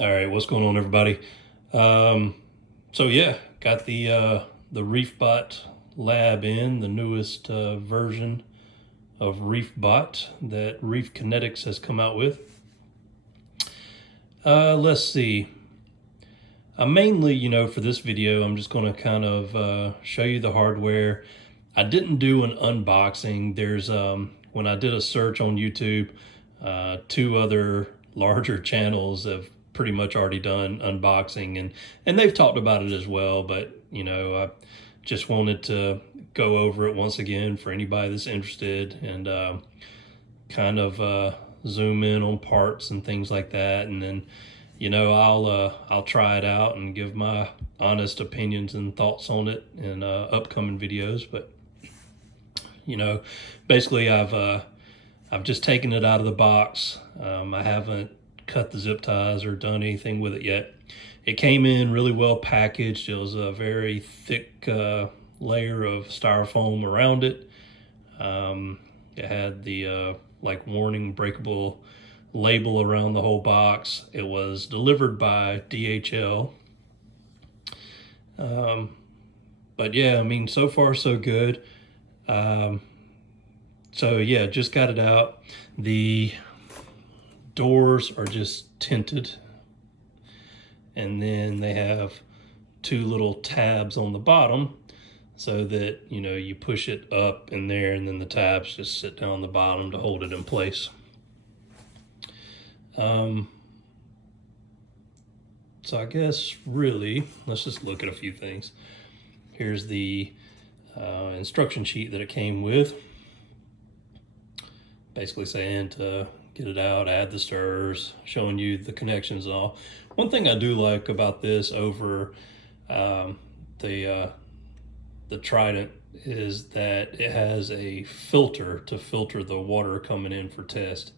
All right, what's going on, everybody? So yeah, got the Reefbot lab in, the newest version of Reefbot that Reef Kinetics has come out with. Let's see. Mainly, for this video, I'm just going to kind of show you the hardware. I didn't do an unboxing. There's when I did a search on YouTube, two other larger channels have pretty much already done unboxing, and they've talked about it as well. But I just wanted to go over it once again for anybody that's interested, and kind of zoom in on parts and things like that, and then I'll try it out and give my honest opinions and thoughts on it in upcoming videos. But basically I've just taken it out of the box. I haven't cut the zip ties or done anything with it yet. It came in really well packaged. It was a very thick layer of styrofoam around it. It had the like warning breakable label around the whole box. It was delivered by DHL. But yeah, I mean, so far so good. So yeah, just got it out. The doors are just tinted, and then they have two little tabs on the bottom so that you push it up in there, and then the tabs just sit down the bottom to hold it in place. So I guess really, let's just look at a few things. Here's the instruction sheet that it came with, basically saying to get it out, add the stirrers, showing you the connections and all. One thing I do like about this over the Trident is that it has a filter to filter the water coming in for test.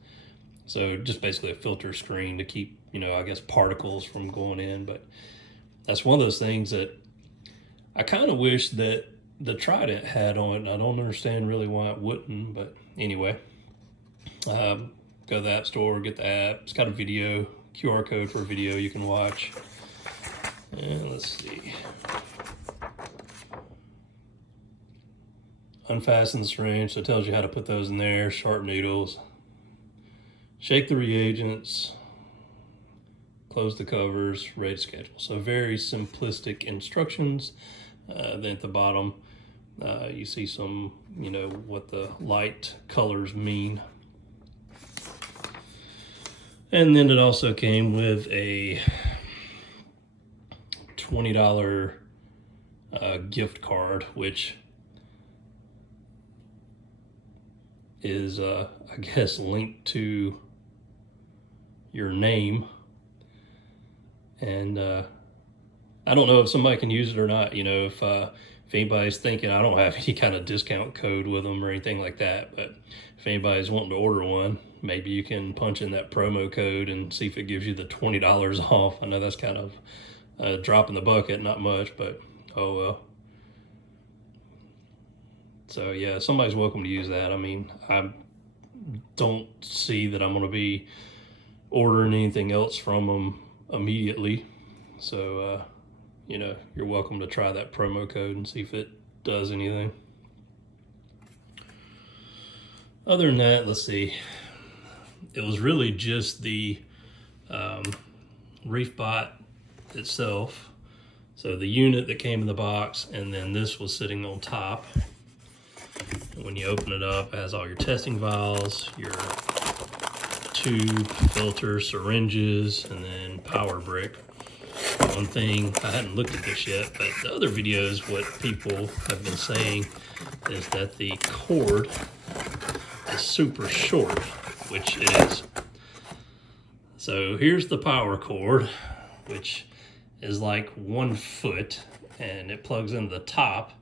So just basically a filter screen to keep, I guess, particles from going in. But that's one of those things that I kind of wish that the Trident had on it. I don't understand really why it wouldn't, but anyway. Go to the App Store, get the app. It's got a video, QR code for a video you can watch. And let's see. Unfasten the syringe, so it tells you how to put those in there, sharp needles. Shake the reagents, close the covers, ready to schedule. So very simplistic instructions. Then at the bottom, you see some, what the light colors mean. And then it also came with a $20 gift card, which is, I guess, linked to your name. And I don't know if somebody can use it or not. If anybody's thinking, I don't have any kind of discount code with them or anything like that, but if anybody's wanting to order one, maybe you can punch in that promo code and see if it gives you the $20 off. I know that's kind of a drop in the bucket, not much, but oh well. So yeah, somebody's welcome to use that. I mean, I don't see that I'm going to be ordering anything else from them immediately. So, you're welcome to try that promo code and see if it does anything. Other than that, let's see. It was really just the Reefbot itself. So the unit that came in the box, and then this was sitting on top. And when you open it up, it has all your testing vials, your tube, filter, syringes, and then power brick. One thing, I hadn't looked at this yet, but the other videos, what people have been saying is that the cord is super short, which it is. So here's the power cord, which is like 1 foot, and it plugs into the top.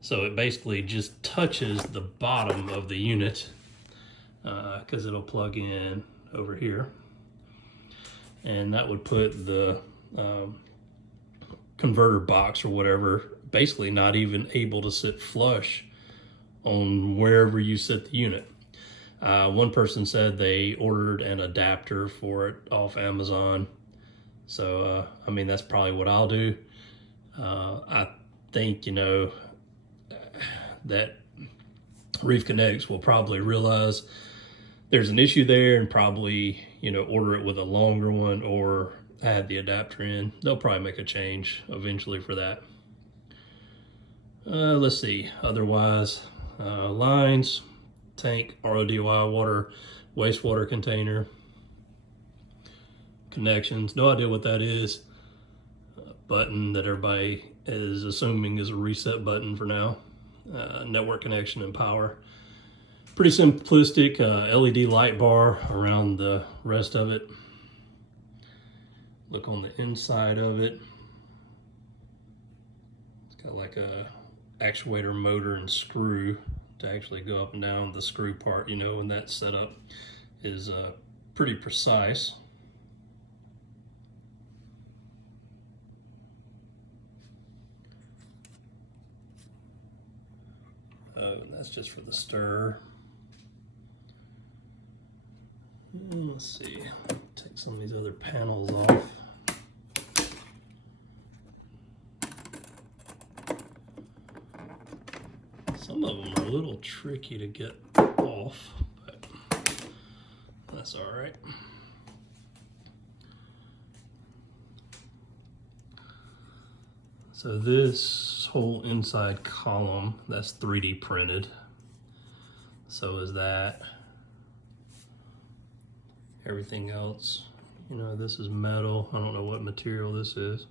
So it basically just touches the bottom of the unit, because it'll plug in over here. And that would put the converter box or whatever basically not even able to sit flush on wherever you sit the unit. One person said they ordered an adapter for it off Amazon. So, I mean, that's probably what I'll do. I think, you know, that Reef Kinetics will probably realize there's an issue there and probably, you know, order it with a longer one or add the adapter in. They'll probably make a change eventually for that. Let's see, otherwise, lines, tank, RODY water, wastewater container, connections, no idea what that is. Button that everybody is assuming is a reset button for now. Network connection and power. Pretty simplistic. LED light bar around the rest of it. Look on the inside of it. It's got like a actuator motor and screw to actually go up and down. The screw part, you know, and that setup is pretty precise. That's just for the stir. Let's see, take some of these other panels off. Some of them are a little tricky to get off, but that's all right. So this whole inside column, that's 3D printed. So is that. Everything else, you know, this is metal. I don't know what material this is.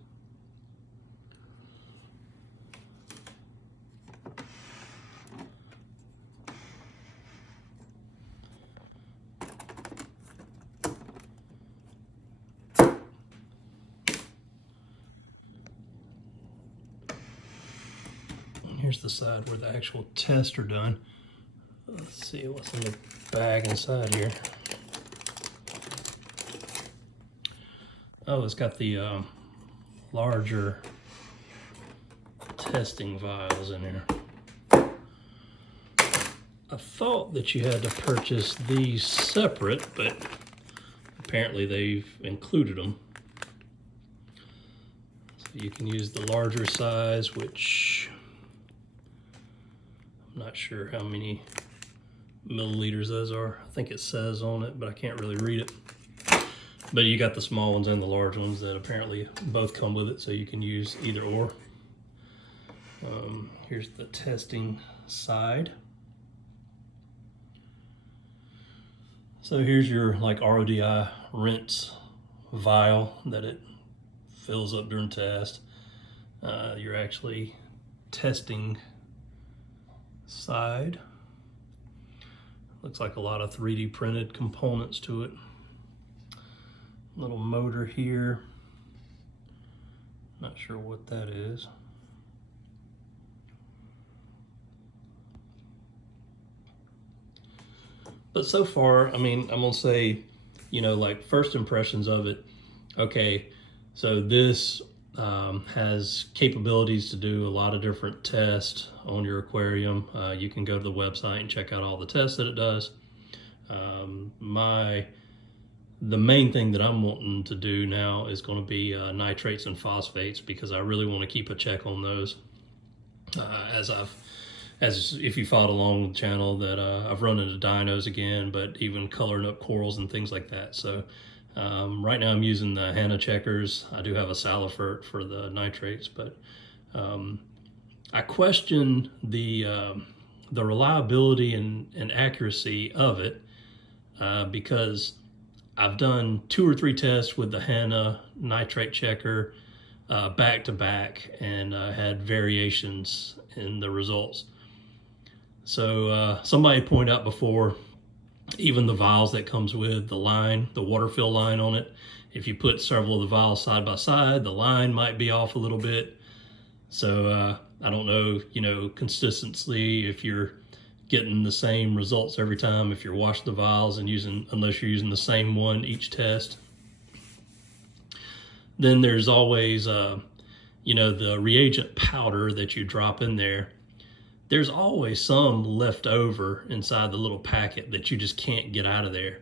Here's the side where the actual tests are done. Let's see what's in the bag inside here. Oh, it's got the larger testing vials in here. I thought that you had to purchase these separate, but apparently they've included them. So you can use the larger size, which I'm not sure how many milliliters those are. I think it says on it, but I can't really read it. But you got the small ones and the large ones that apparently both come with it, so you can use either or. Here's the testing side. So here's your like RODI rinse vial that it fills up during test. You're actually testing side. Looks like a lot of 3D printed components to it. Little motor here. Not sure what that is. But so far, I mean, I'm gonna say, you know, like first impressions of it. Okay, so this has capabilities to do a lot of different tests on your aquarium. You can go to the website and check out all the tests that it does. The main thing that I'm wanting to do now is going to be nitrates and phosphates, because I really want to keep a check on those. As if you followed along with the channel, that I've run into dinos again, but even coloring up corals and things like that. So right now I'm using the Hanna checkers. I do have a Salifert for the nitrates, but I question the reliability and accuracy of it because I've done 2 or 3 tests with the Hanna nitrate checker back to back, and had variations in the results. So somebody pointed out before, even the vials that comes with the line, the water fill line on it, if you put several of the vials side by side, the line might be off a little bit. So I don't know, you know, consistency, if you're getting the same results every time, if you're washing the vials and unless you're using the same one each test. Then there's always, you know, the reagent powder that you drop in there. There's always some left over inside the little packet that you just can't get out of there.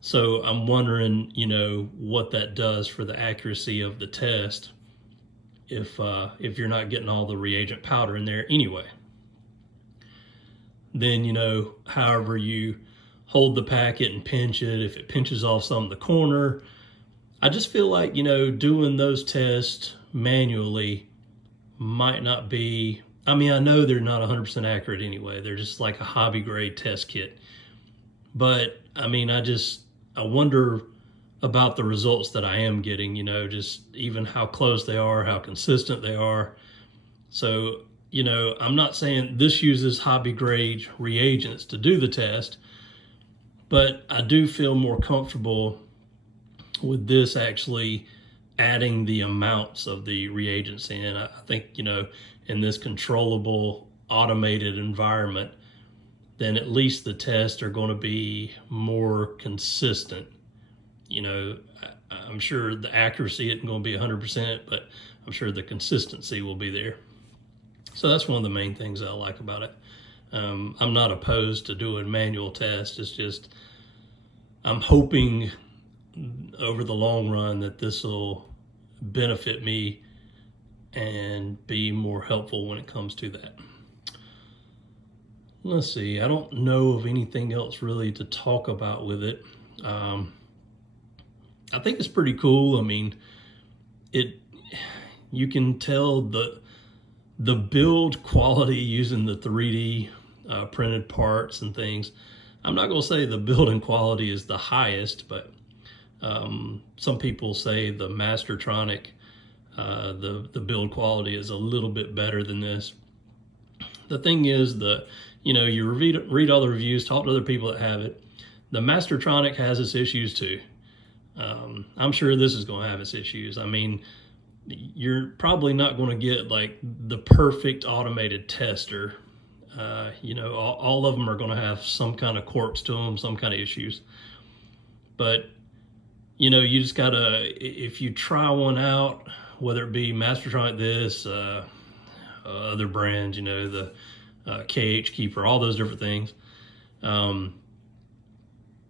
So I'm wondering, you know, what that does for the accuracy of the test if you're not getting all the reagent powder in there anyway. Then, you know, however you hold the packet and pinch it, if it pinches off some of the corner, I just feel like, you know, doing those tests manually might not be, I mean, I know they're not 100% accurate anyway. They're just like a hobby grade test kit. But I mean, I wonder about the results that I am getting, you know, just even how close they are, how consistent they are. So, you know, I'm not saying this uses hobby grade reagents to do the test, but I do feel more comfortable with this actually adding the amounts of the reagents in. I think, you know, in this controllable, automated environment, then at least the tests are going to be more consistent. You know, I'm sure the accuracy isn't going to be 100%, but I'm sure the consistency will be there. So that's one of the main things I like about it. I'm not opposed to doing manual tests. It's just, I'm hoping over the long run that this will benefit me and be more helpful when it comes to that. Let's see, I don't know of anything else really to talk about with it. I think it's pretty cool. I mean, you can tell the build quality using the 3D printed parts and things. I'm not going to say the building quality is the highest, but some people say the Mastertronic, the build quality is a little bit better than this. The thing is, you know, you read all the reviews, talk to other people that have it. The Mastertronic has its issues too. I'm sure this is going to have its issues. I mean, you're probably not going to get like the perfect automated tester. You know, all of them are going to have some kind of quirks to them, some kind of issues. But, you know, you just got to, if you try one out, whether it be Mastertronic this, other brands, you know, the KH Keeper, all those different things,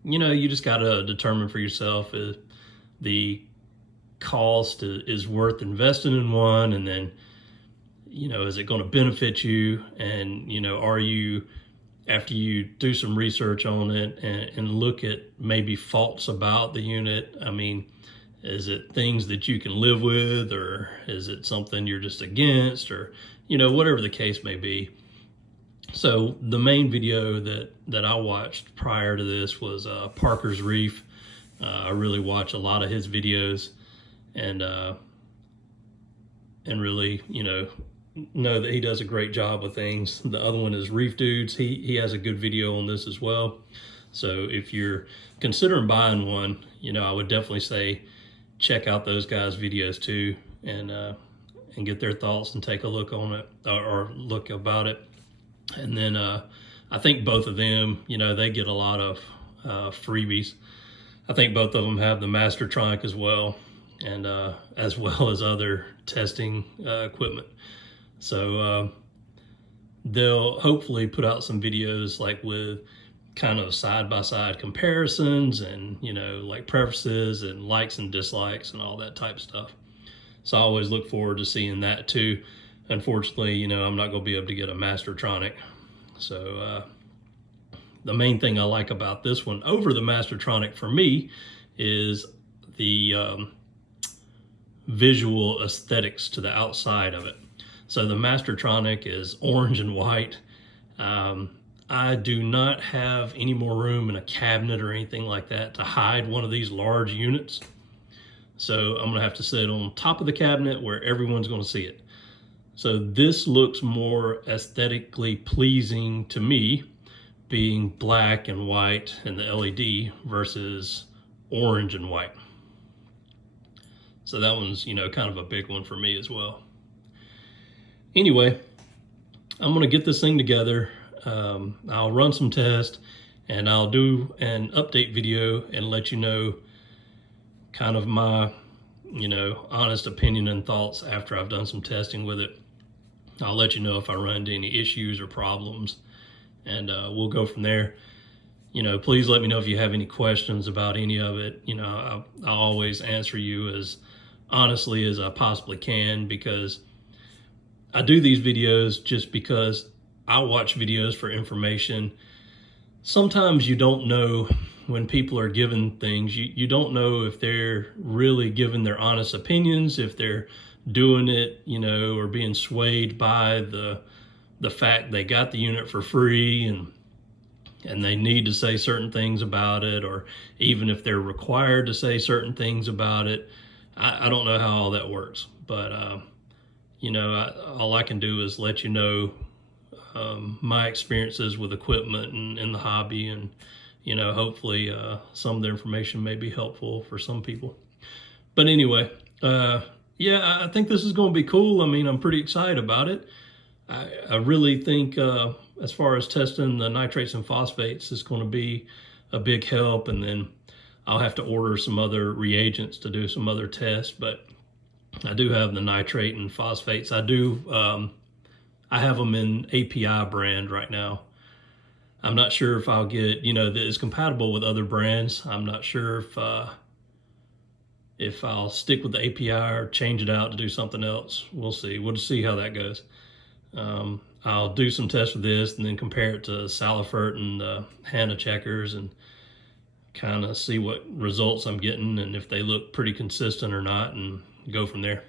you know, you just got to determine for yourself if the cost is worth investing in one, and then, you know, is it going to benefit you? And, you know, are you, after you do some research on it and look at maybe faults about the unit, I mean, is it things that you can live with, or is it something you're just against, or, you know, whatever the case may be. So the main video that I watched prior to this was Parker's Reef. I really watch a lot of his videos, and really, you know that he does a great job with things. The other one is Reef Dudes. He has a good video on this as well. So if you're considering buying one, you know, I would definitely say check out those guys' videos too, and get their thoughts and take a look on it, or look about it. And then I think both of them, you know, they get a lot of freebies. I think both of them have the Mastertronic as well, and as well as other testing equipment. So they'll hopefully put out some videos like with kind of side-by-side comparisons, and, you know, like preferences and likes and dislikes and all that type of stuff. So I always look forward to seeing that too. Unfortunately, you know, I'm not going to be able to get a Mastertronic. So the main thing I like about this one over the Mastertronic for me is the visual aesthetics to the outside of it. So the Mastertronic is orange and white. I do not have any more room in a cabinet or anything like that to hide one of these large units. So I'm gonna have to sit on top of the cabinet where everyone's gonna see it. So this looks more aesthetically pleasing to me, being black and white and the LED versus orange and white. So that one's, you know, kind of a big one for me as well. Anyway, I'm gonna get this thing together. I'll run some tests, and I'll do an update video and let you know kind of my, you know, honest opinion and thoughts after I've done some testing with it. I'll let you know if I run into any issues or problems, and we'll go from there. you know, please let me know if you have any questions about any of it. You know, I'll always answer you as honestly as I possibly can, because I do these videos just because I watch videos for information. Sometimes you don't know when people are given things, you don't know if they're really giving their honest opinions, if they're doing it, you know, or being swayed by the fact they got the unit for free and they need to say certain things about it, or even if they're required to say certain things about it. I don't know how all that works, but you know, all I can do is let you know my experiences with equipment and in the hobby, and you know, hopefully some of the information may be helpful for some people. But anyway, yeah, I think this is going to be cool. I mean, I'm pretty excited about it. I really think as far as testing the nitrates and phosphates is going to be a big help, and then I'll have to order some other reagents to do some other tests. But I do have the nitrate and phosphates. I have them in API brand right now. I'm not sure if I'll get, you know, that is compatible with other brands. I'm not sure if I'll stick with the API or change it out to do something else. We'll see. We'll just see how that goes. I'll do some tests with this and then compare it to Salifert and Hanna checkers and kind of see what results I'm getting and if they look pretty consistent or not, and go from there.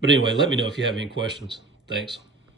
But anyway, let me know if you have any questions. Thanks.